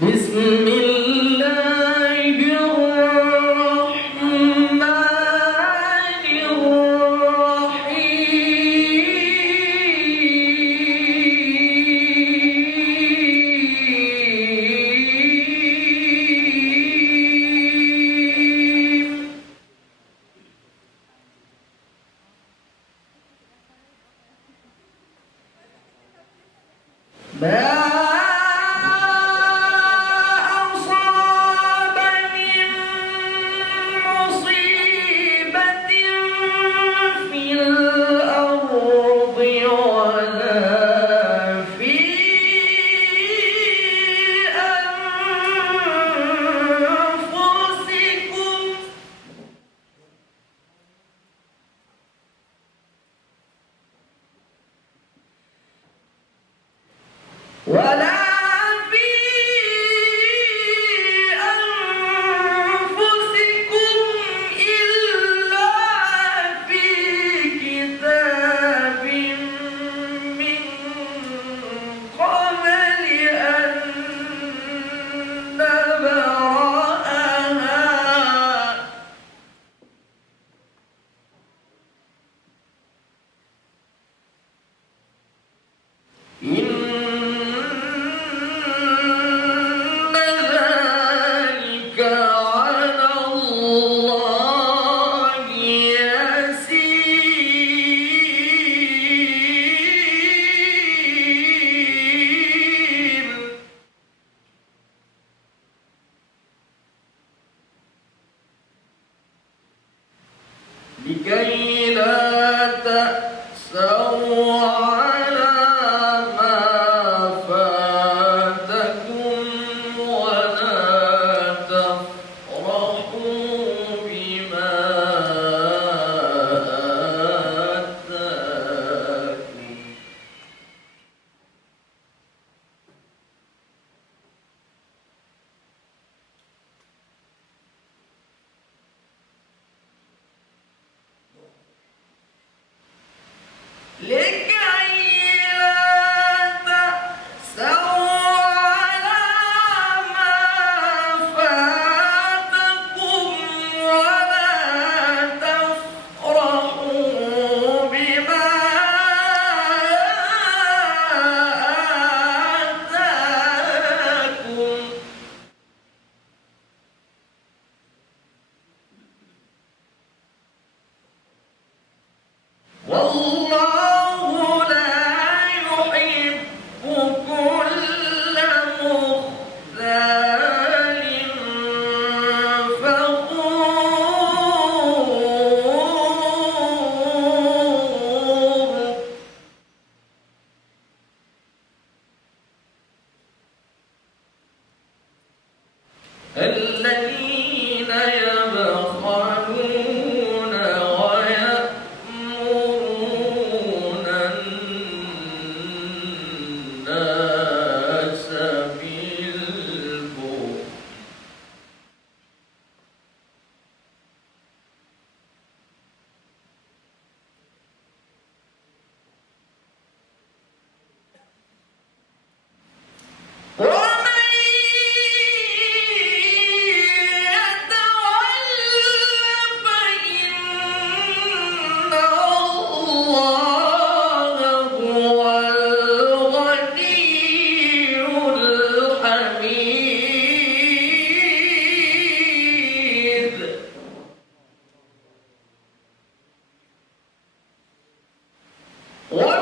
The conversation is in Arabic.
بسم الله الرحمن الرحيم. ما أصاب من مصيبة في الأرض ولا في أنفسكم ولا في أنفسكم إلا في كتاب من قبل أن نبرأها إن ذلك على الله يسير لكي لا تأسوا على ما فاتكم ولا تفرحوا بما آتاكم لكي لا تأسوا على ما فاتكم ولا تفرحوا بما آتاكم والله لا يحب كل مختال فخور الذين يبخلون ويأمرون الناس بالبخل ومن يتول فإن الله هو الغني الحميد ومن